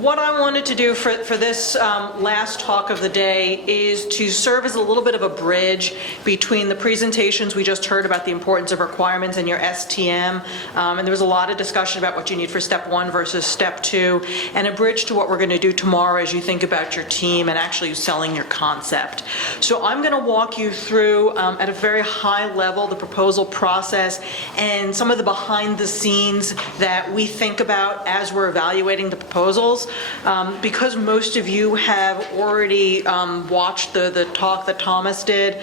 what I wanted to do for this last talk of the day is to serve as a little bit of a bridge between the presentations we just heard about the importance of requirements in your STM, and there was a lot of discussion about what you need for step 1 versus step 2, and a bridge to what we're going to do tomorrow as you think about your team and actually selling your concept. So I'm going to walk you through at a very high level the proposal process and some of the behind the scenes that we think about as we're evaluating the proposals. Because most of you have already watched the talk that Thomas did,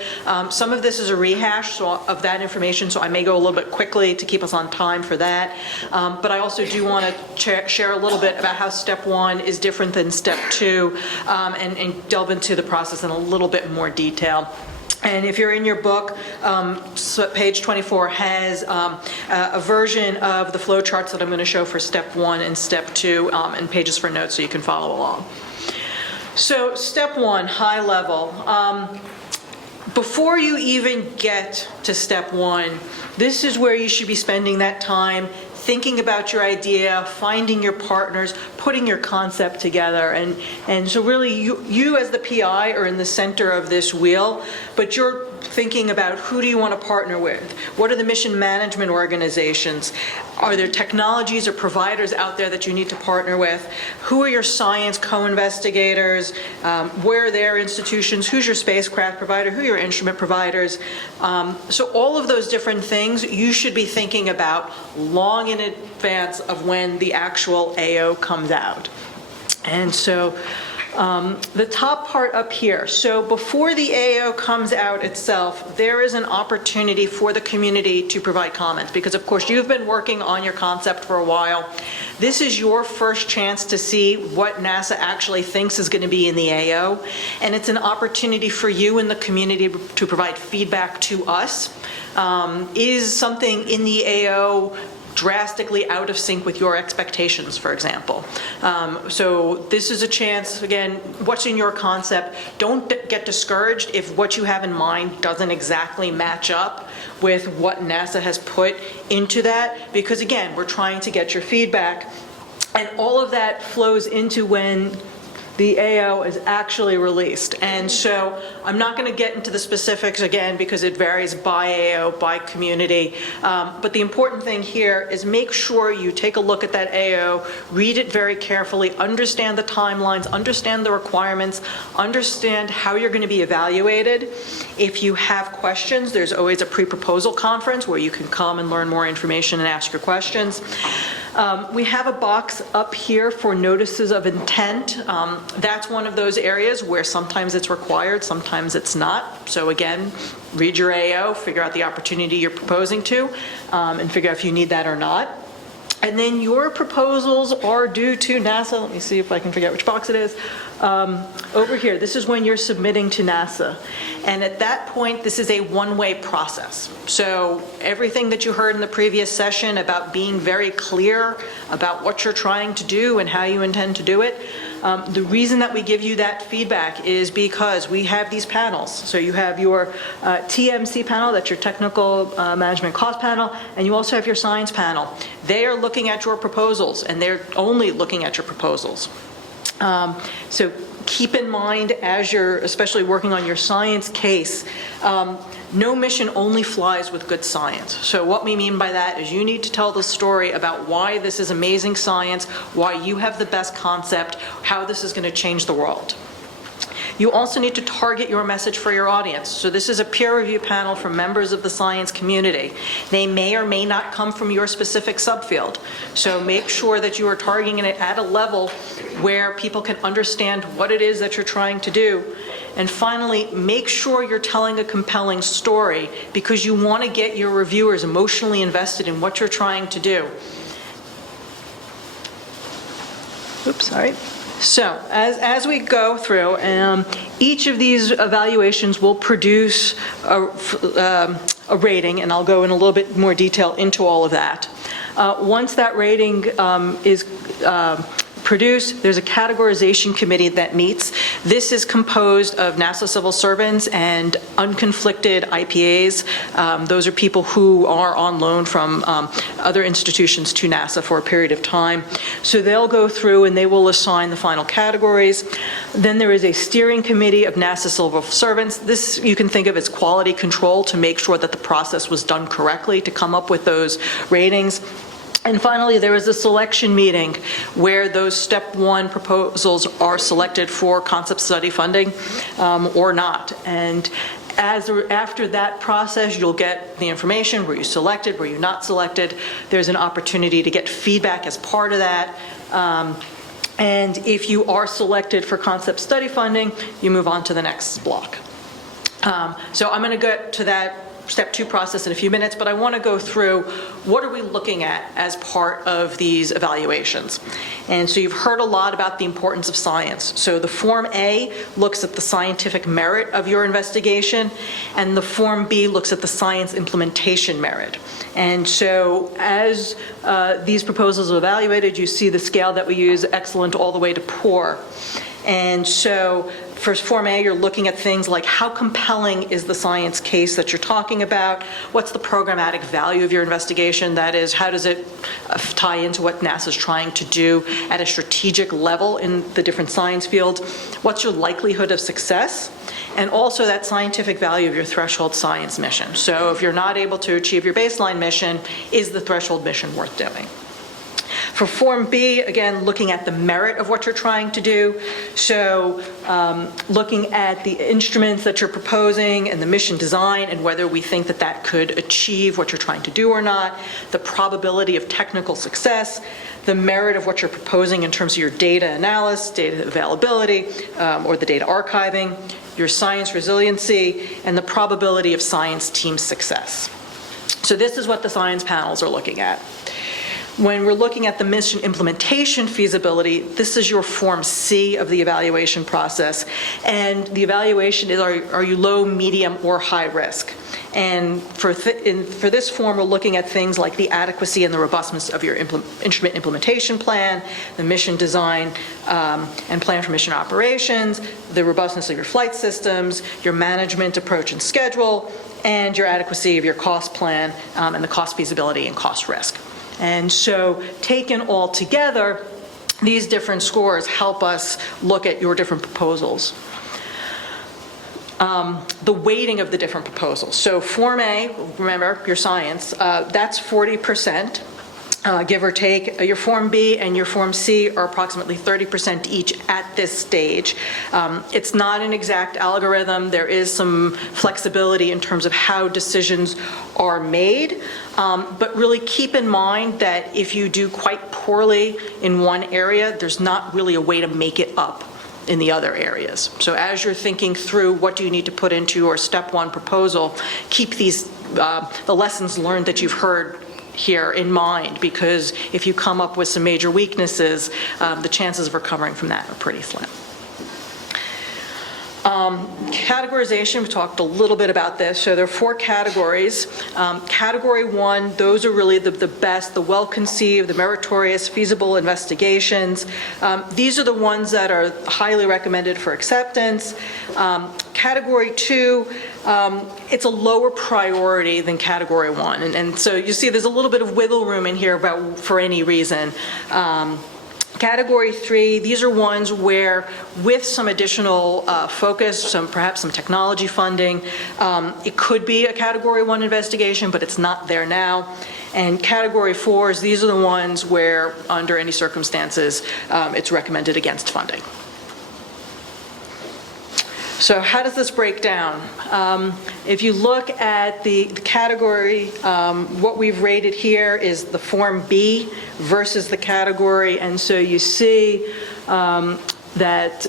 some of this is a rehash of that information, so I may go a little bit quickly to keep us on time for that. But I also do want to share a little bit about how step 1 is different than step 2 and delve into the process in a little bit more detail. And if you're in your book, so page 24 has a version of the flow charts that I'm going to show for step 1 and step 2, and pages for notes so you can follow along. So step 1, high level. Before you even get to step 1, this is where you should be spending that time thinking about your idea, finding your partners, putting your concept together. And so really you as the PI are in the center of this wheel, but you're thinking about who do you want to partner with? What are the mission management organizations? Are there technologies or providers out there that you need to partner with? Who are your science co-investigators? Where are their institutions? Who's your spacecraft provider? Who are your instrument providers? So all of those different things you should be thinking about long in advance of when the actual AO comes out. And so the top part up here. So before the AO comes out itself, there is an opportunity for the community to provide comments because, of course, you've been working on your concept for a while. This is your first chance to see what NASA actually thinks is going to be in the AO, and it's an opportunity for you and the community to provide feedback to us. Is something in the AO drastically out of sync with your expectations, for example? So this is a chance, again, what's in your concept? Don't get discouraged if what you have in mind doesn't exactly match up with what NASA has put into that, because again, we're trying to get your feedback. And all of that flows into when the AO is actually released. And so I'm not going to get into the specifics again because it varies by AO, by community. But the important thing here is make sure you take a look at that AO, read it very carefully, understand the timelines, understand the requirements, understand how you're going to be evaluated. If you have questions, there's always a pre-proposal conference where you can come and learn more information and ask your questions. We have a box up here for notices of intent. That's one of those areas where sometimes it's required, sometimes it's not. So again, read your AO, figure out the opportunity you're proposing to, and figure out if you need that or not. And then your proposals are due to NASA. Let me see if I can figure out which box it is. Over here, this is when you're submitting to NASA. And at that point, this is a one-way process. So everything that you heard in the previous session about being very clear about what you're trying to do and how you intend to do it, the reason that we give you that feedback is because we have these panels. So you have your TMC panel, that's your technical management cost panel, and you also have your science panel. They are looking at your proposals, and they're only looking at your proposals. So keep in mind as you're especially working on your science case, no mission only flies with good science. So what we mean by that is you need to tell the story about why this is amazing science, why you have the best concept, how this is going to change the world. You also need to target your message for your audience. So this is a peer review panel from members of the science community. They may or may not come from your specific subfield. So make sure that you are targeting it at a level where people can understand what it is that you're trying to do. And finally, make sure you're telling a compelling story because you want to get your reviewers emotionally invested in what you're trying to do. Oops, sorry. So as we go through, each of these evaluations will produce a rating, and I'll go in a little bit more detail into all of that. Once that rating is produce. There's a categorization committee that meets. This is composed of NASA civil servants and unconflicted IPAs. Those are people who are on loan from other institutions to NASA for a period of time. So they'll go through and they will assign the final categories. Then there is a steering committee of NASA civil servants. This you can think of as quality control to make sure that the process was done correctly to come up with those ratings. And finally, there is a selection meeting where those step one proposals are selected for concept study funding or not. And after that process, you'll get the information, were you selected, were you not selected. There's an opportunity to get feedback as part of that. And if you are selected for concept study funding, you move on to the next block. So I'm going to get to that step two process in a few minutes, but I want to go through what are we looking at as part of these evaluations. And so you've heard a lot about the importance of science. So the Form A looks at the scientific merit of your investigation, and the Form B looks at the science implementation merit. And so as these proposals are evaluated, you see the scale that we use, excellent all the way to poor. And so for Form A, you're looking at things like how compelling is the science case that you're talking about? What's the programmatic value of your investigation? That is, how does it tie into what NASA's trying to do at a strategic level in the different science fields? What's your likelihood of success? And also that scientific value of your threshold science mission. So if you're not able to achieve your baseline mission, is the threshold mission worth doing? For Form B, again, looking at the merit of what you're trying to do. So looking at the instruments that you're proposing and the mission design and whether we think that that could achieve what you're trying to do or not, the probability of technical success, the merit of what you're proposing in terms of your data analysis, data availability, or the data archiving, your science resiliency, and the probability of science team success. So this is what the science panels are looking at. When we're looking at the mission implementation feasibility, this is your Form C of the evaluation process. And the evaluation is, are you low, medium, or high risk? And for this form, we're looking at things like the adequacy and the robustness of your instrument implementation plan, the mission design and plan for mission operations, the robustness of your flight systems, your management approach and schedule, and your adequacy of your cost plan and the cost feasibility and cost risk. And so taken all together, these different scores help us look at your different proposals. The weighting of the different proposals. So Form A, remember your science, that's 40%. Give or take. Your Form B and your Form C are approximately 30% each at this stage. It's not an exact algorithm. There is some flexibility in terms of how decisions are made, but really keep in mind that if you do quite poorly in one area, there's not really a way to make it up in the other areas. So as you're thinking through what do you need to put into your step one proposal, keep these, the lessons learned that you've heard here in mind, because if you come up with some major weaknesses, the chances of recovering from that are pretty slim. Categorization, we talked a little bit about this. So there are 4 categories. Category 1, those are really the best, the well-conceived, the meritorious, feasible investigations. These are the ones that are highly recommended for acceptance. Category 2, it's a lower priority than Category 1. And so you see there's a little bit of wiggle room in here about for any reason. Category 3, these are ones where with some additional focus, perhaps some technology funding, it could be a Category 1 investigation, but it's not there now. And Category 4s, these are the ones where under any circumstances it's recommended against funding. So how does this break down? If you look at the category, what we've rated here is the Form B versus the category, and so you see that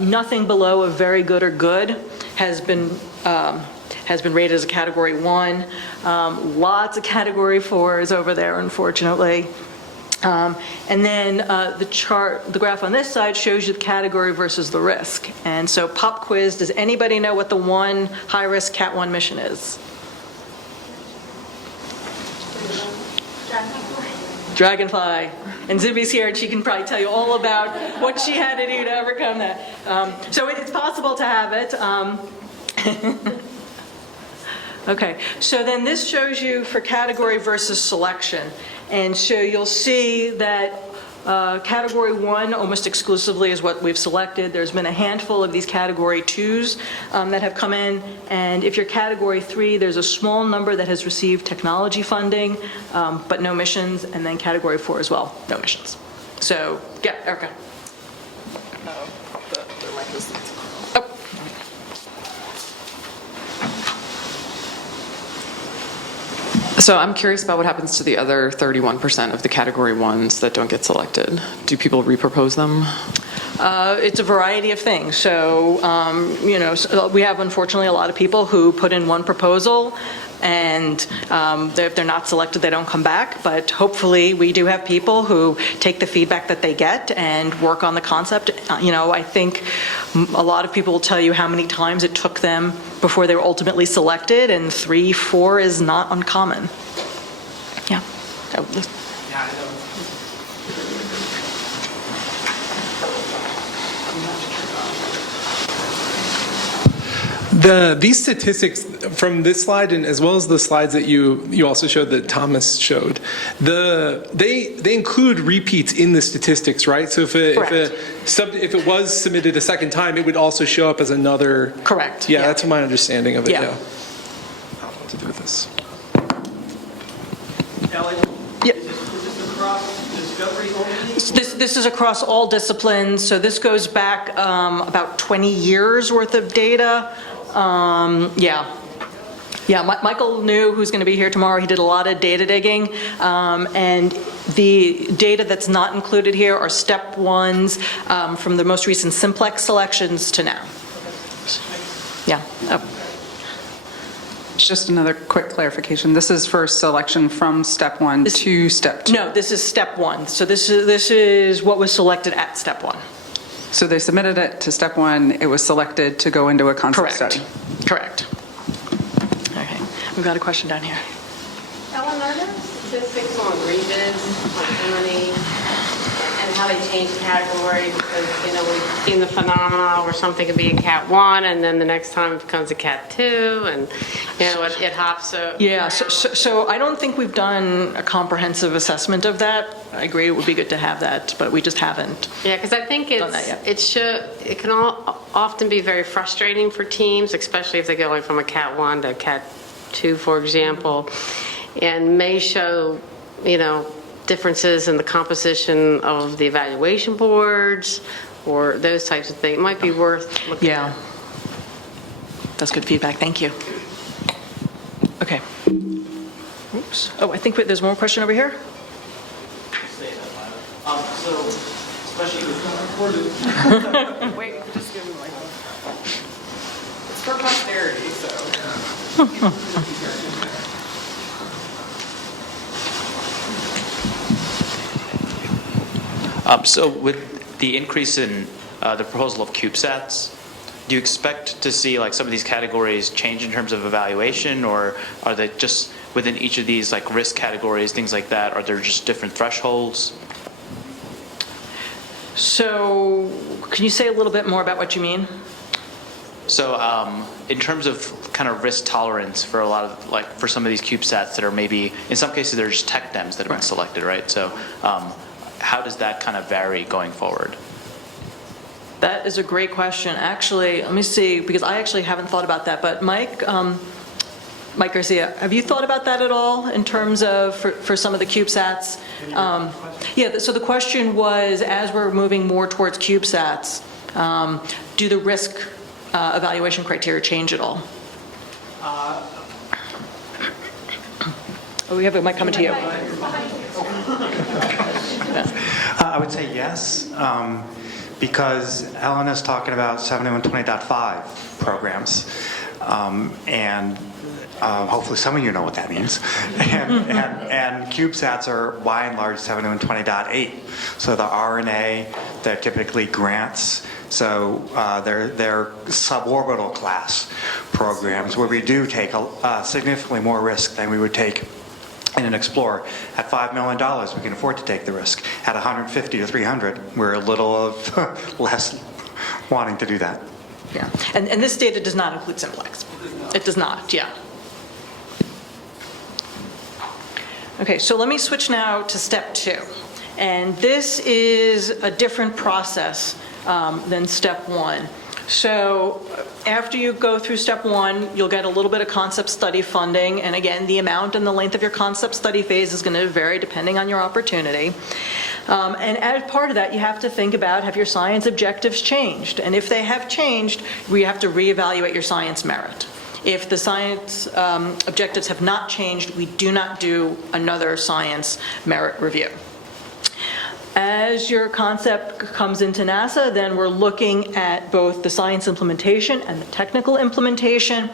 nothing below a very good or good has been rated as a Category 1. Lots of Category 4s over there, unfortunately. And then the graph on this side shows you the category versus the risk. And so pop quiz, does anybody know what the one high-risk Cat 1 mission is? Dragonfly. And Zubi's here, and she can probably tell you all about what she had to do to overcome that. So it's possible to have it. Okay, so then this shows you for category versus selection. And so you'll see that Category 1 almost exclusively is what we've selected. There's been a handful of these Category 2s that have come in, and if you're Category 3, there's a small number that has received technology funding, but no missions, and then Category 4 as well, no missions. So, yeah, Erica. So I'm curious about what happens to the other 31% of the Category 1s that don't get selected. Do people repropose them? It's a variety of things. So, so we have unfortunately a lot of people who put in one proposal, and if they're not selected, they don't come back. But hopefully, we do have people who take the feedback that they get and work on the concept. I think a lot of people will tell you how many times it took them before they were ultimately selected, and 3, 4 is not uncommon. Yeah. Yeah, I know. These statistics from this slide, and as well as the slides that you also showed that Thomas showed, they include repeats in the statistics, right? So if it was submitted a second time, it would also show up as another. Correct. Yeah, that's my understanding of it. Yeah. I don't know what to do with this. Ellie? Yep. Is this across Discovery only? This is across all disciplines, so this goes back about 20 years worth of data. Michael New, who's going to be here tomorrow, he did a lot of data digging, and the data that's not included here are step ones from the most recent Simplex selections to now. Yeah. Oh. Just another quick clarification. This is for selection from step 1 to step 2. No, this is step 1. So this is what was selected at step 1. So they submitted it to step 1. It was selected to go into a concept study. Correct. Okay. We've got a question down here. Ellen, are there statistics on rebids, like how many, and how they change the category? Because, we've seen the phenomena where something could be a Cat 1, and then the next time it becomes a Cat 2, and, it hops. So Yeah, so I don't think we've done a comprehensive assessment of that. I agree, it would be good to have that, but we just haven't. Yeah, because I think Done that yet. it can often be very frustrating for teams, especially if they're going from a Cat 1 to a Cat 2, for example, and may show, differences in the composition of the evaluation boards or those types of things. It might be worth looking at. Yeah. That's good feedback, thank you. Okay. Oops. Oh, I think there's one more question over here. Say that, Lana. So, especially with recorded. Wait, just give me my phone. It's for posterity, so. So with the increase in the proposal of CubeSats, do you expect to see like some of these categories change in terms of evaluation, or are they just within each of these like risk categories, things like that, are there just different thresholds? So, can you say a little bit more about what you mean? So in terms of kind of risk tolerance for a lot of, like for some of these CubeSats that are maybe, in some cases they're just tech dems that have been selected, right? So how does that kind of vary going forward? That is a great question. Actually, let me see, because I actually haven't thought about that, but Mike Garcia, have you thought about that at all in terms of for some of the CubeSats? So the question was, as we're moving more towards CubeSats, do the risk evaluation criteria change at all? We have a mic coming to you. I would say yes, because Ellen is talking about 7120.5 programs, and hopefully some of you know what that means. And CubeSats are by and large 7120.8. So the RNA, they're typically grants. So they're suborbital class programs where we do take significantly more risk than we would take In an Explorer, at $5 million, we can afford to take the risk. At 150 or 300, we're a little of less wanting to do that. Yeah, and this data does not include Simplex. It does not, yeah. Okay, so let me switch now to step 2. And this is a different process than step 1. So after you go through step 1, you'll get a little bit of concept study funding. And again, the amount and the length of your concept study phase is going to vary depending on your opportunity. And as part of that, you have to think about, have your science objectives changed? And if they have changed, we have to reevaluate your science merit. If the science objectives have not changed, we do not do another science merit review. As your concept comes into NASA, then we're looking at both the science implementation and the technical implementation.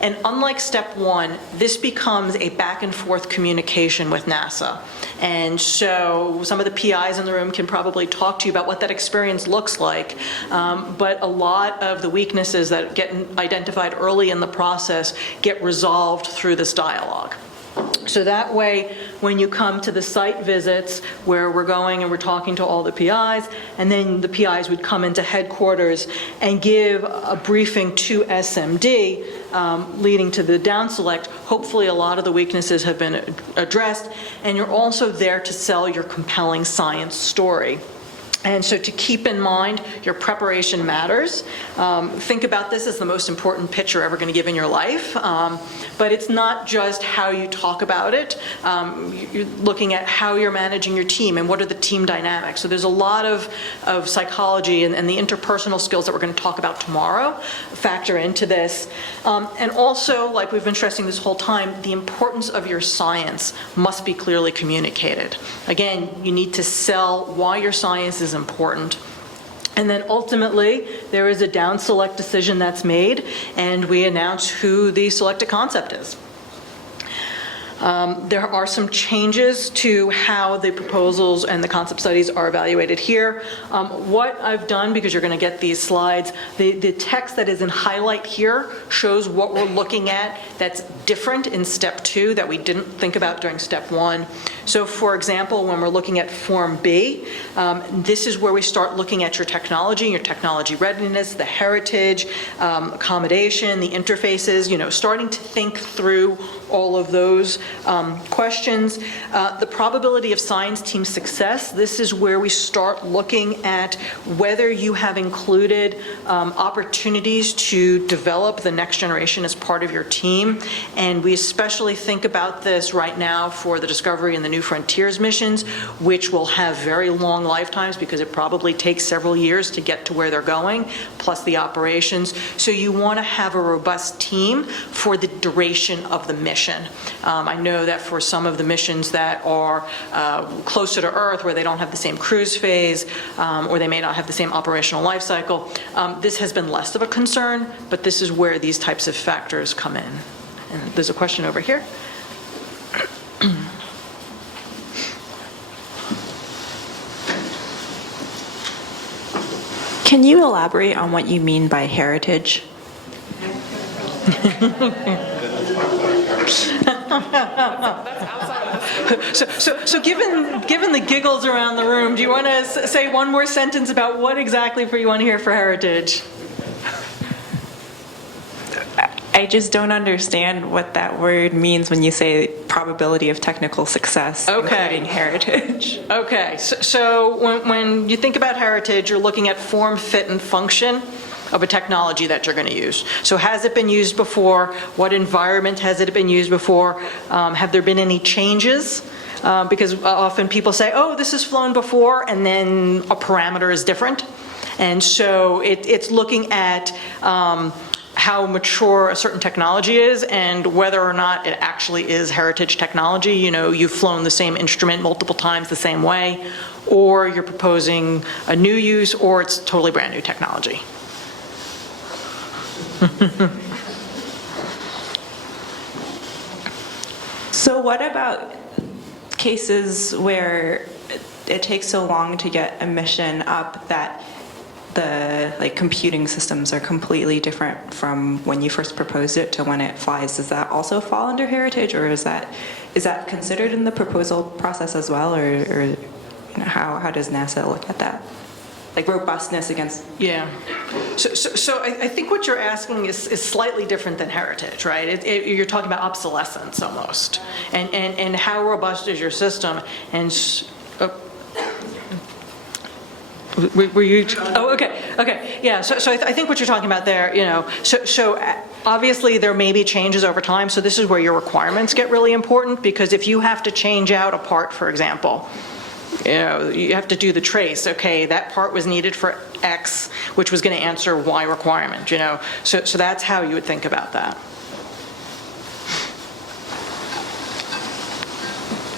And unlike step 1, this becomes a back and forth communication with NASA. And so some of the PIs in the room can probably talk to you about what that experience looks like. But a lot of the weaknesses that get identified early in the process get resolved through this dialogue. So that way, when you come to the site visits where we're going and we're talking to all the PIs, and then the PIs would come into headquarters and give a briefing to SMD, leading to the down select, hopefully a lot of the weaknesses have been addressed, and you're also there to sell your compelling science story. And so to keep in mind, your preparation matters. Think about this as the most important pitch you're ever going to give in your life. But it's not just how you talk about it. You're looking at how you're managing your team and what are the team dynamics. So there's a lot of psychology and the interpersonal skills that we're going to talk about tomorrow factor into this. And also, like we've been stressing this whole time, the importance of your science must be clearly communicated. Again, you need to sell why your science is important. And then ultimately, there is a down select decision that's made, and we announce who the selected concept is. There are some changes to how the proposals and the concept studies are evaluated here. What I've done, because you're going to get these slides, the text that is in highlight here shows what we're looking at that's different in step 2 that we didn't think about during step 1. So for example, when we're looking at Form B, this is where we start looking at your technology readiness, the heritage, accommodation, the interfaces, starting to think through all of those questions. The probability of science team success, this is where we start looking at whether you have included opportunities to develop the next generation as part of your team. And we especially think about this right now for the Discovery and the New Frontiers missions, which will have very long lifetimes because it probably takes several years to get to where they're going, plus the operations. So you want to have a robust team for the duration of the mission. I know that for some of the missions that are closer to Earth, where they don't have the same cruise phase, or they may not have the same operational life cycle, this has been less of a concern, but this is where these types of factors come in. And there's a question over here. Can you elaborate on what you mean by heritage? So given the giggles around the room, do you want to say one more sentence about what exactly you want to hear for heritage? I just don't understand what that word means when you say probability of technical success, including heritage. Okay, so when you think about heritage, you're looking at form, fit, and function of a technology that you're going to use. So has it been used before? What environment has it been used before? Have there been any changes? Because often people say, oh, this has flown before, and then a parameter is different. And so it's looking at how mature a certain technology is and whether or not it actually is heritage technology. You've flown the same instrument multiple times the same way, or you're proposing a new use, or it's totally brand new technology. So what about cases where it takes so long to get a mission up that the computing systems are completely different from when you first proposed it to when it flies? Does that also fall under heritage, or is that is that considered in the proposal process as well, or you know, how does NASA look at that? Like robustness against? Yeah. So I think what you're asking is slightly different than heritage, right? You're talking about obsolescence almost. And how robust is your system? And were you? Oh, okay. Yeah. So I think what you're talking about there, you know, so obviously there may be changes over time. So this is where your requirements get really important, because if you have to change out a part, for example, you know, you have to do the trace. Okay, that part was needed for X, which was going to answer Y requirement, you know. So that's how you would think about that.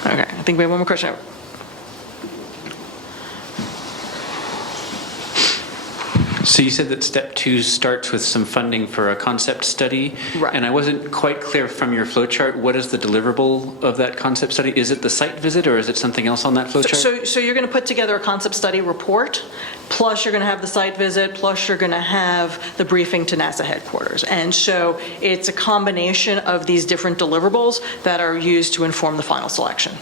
Okay, I think we have one more question. So you said that step 2 starts with some funding for a concept study. Right. And I wasn't quite clear from your flow chart, what is the deliverable of that concept study? Is it the site visit, or is it something else on that flow chart? So you're going to put together a concept study report, plus you're going to have the site visit, plus you're going to have the briefing to NASA headquarters. And so it's a combination of these different deliverables that are used to inform the final selection.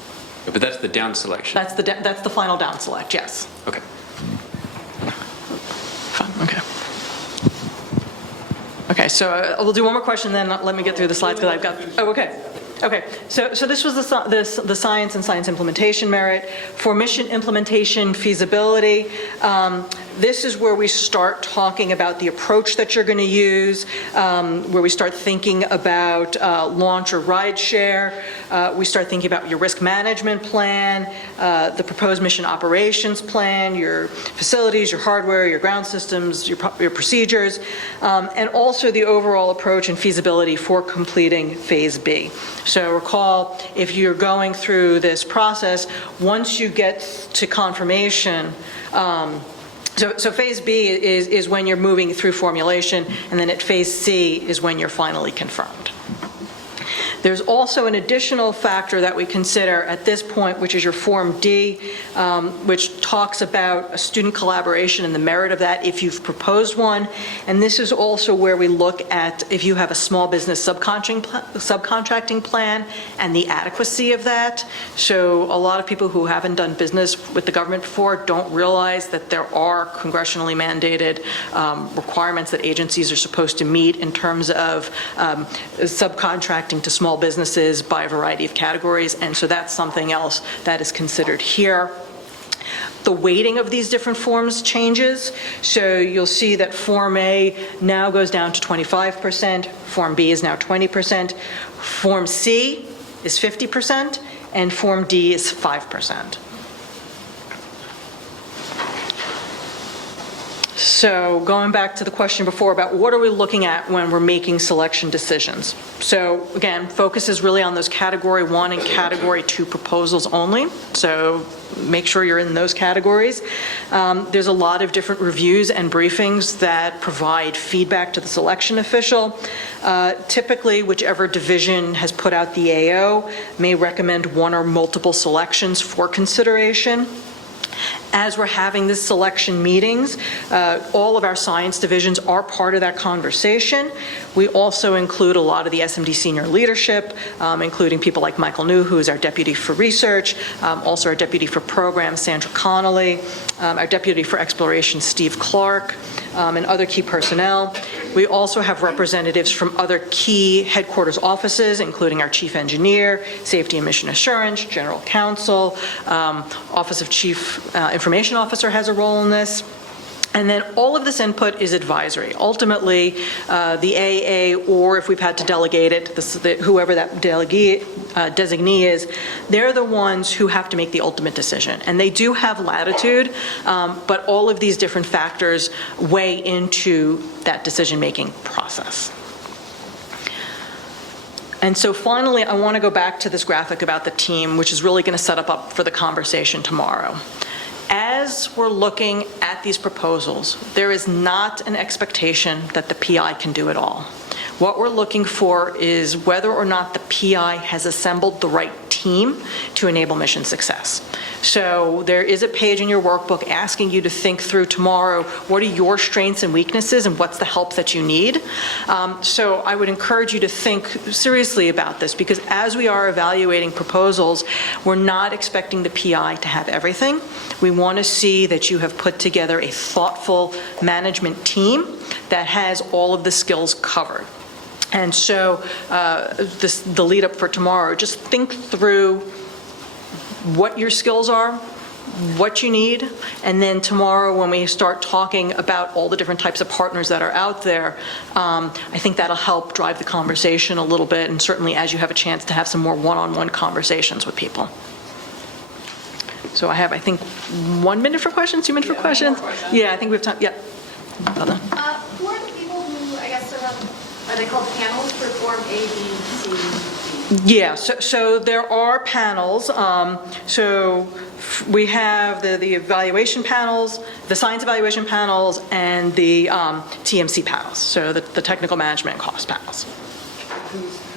But that's the down selection. That's the final down select, yes. Okay. Okay. Okay, so we'll do one more question, then let me get through the slides because I've got. Oh, okay. Okay, so this was the science and science implementation merit. For mission implementation feasibility, this is where we start talking about the approach that you're going to use, where we start thinking about launch or ride share. We start thinking about your risk management plan, the proposed mission operations plan, your facilities, your hardware, your ground systems, your procedures, and also the overall approach and feasibility for completing Phase B. So recall, if you're going through this process, once you get to confirmation, so Phase B is when you're moving through formulation, and then at Phase C is when you're finally confirmed. There's also an additional factor that we consider at this point, which is your Form D, which talks about a student collaboration and the merit of that if you've proposed one. And this is also where we look at if you have a small business subcontracting plan and the adequacy of that. So a lot of people who haven't done business with the government before don't realize that there are congressionally mandated requirements that agencies are supposed to meet in terms of subcontracting to small businesses by a variety of categories, and so that's something else that is considered here. The weighting of these different forms changes, so you'll see that Form A now goes down to 25%, Form B is now 20%, Form C is 50%, and Form D is 5%. So going back to the question before about what are we looking at when we're making selection decisions. So again, focus is really on those Category 1 and Category 2 proposals only. So make sure you're in those categories. There's a lot of different reviews and briefings that provide feedback to the selection official. Typically, whichever division has put out the AO may recommend one or multiple selections for consideration. As we're having this selection meetings, all of our science divisions are part of that conversation. We also include a lot of the SMD senior leadership, including people like Michael New, who is our deputy for research, also our deputy for programs, Sandra Connolly, our deputy for exploration, Steve Clark, and other key personnel. We also have representatives from other key headquarters offices, including our chief engineer, safety and mission assurance, general counsel, Office of Chief Information Officer has a role in this. And then all of this input is advisory. Ultimately, the AA, or if we've had to delegate it, whoever that designee is, they're the ones who have to make the ultimate decision. And they do have latitude, but all of these different factors weigh into that decision-making process. And so finally, I want to go back to this graphic about the team, which is really going to set up for the conversation tomorrow. As we're looking at these proposals, there is not an expectation that the PI can do it all. What we're looking for is whether or not the PI has assembled the right team team to enable mission success. So there is a page in your workbook asking you to think through tomorrow, what are your strengths and weaknesses and what's the help that you need? So I would encourage you to think seriously about this, because as we are evaluating proposals, we're not expecting the PI to have everything. We want to see that you have put together a thoughtful management team that has all of the skills covered. And so the lead up for tomorrow, just think through what your skills are, what you need, and then tomorrow when we start talking about all the different types of partners that are out there, I think that'll help drive the conversation a little bit, and certainly as you have a chance to have some more one-on-one conversations with people. So I have, I think, 1 minute for questions, 2 minutes for questions? Yeah, I think we have time, yeah. Well done. Who are the people who, I guess, are they called panels for Form A, B, C, D? Yeah, so there are panels. So we have the evaluation panels, the science evaluation panels, and the TMC panels, so the technical management and cost panels.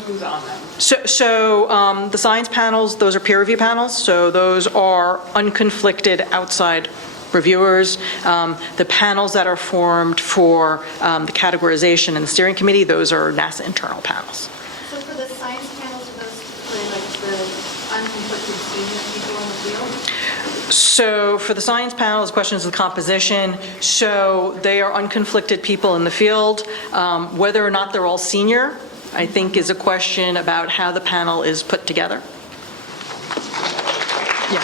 Who's on them? So the science panels, those are peer review panels, so those are unconflicted outside reviewers. The panels that are formed for the categorization and the steering committee, those are NASA internal panels. So for the science panels, are those for like the unconflicted senior people in the field? So for the science panels, questions of composition, so they are unconflicted people in the field. Whether or not they're all senior, I think, is a question about how the panel is put together. Yeah.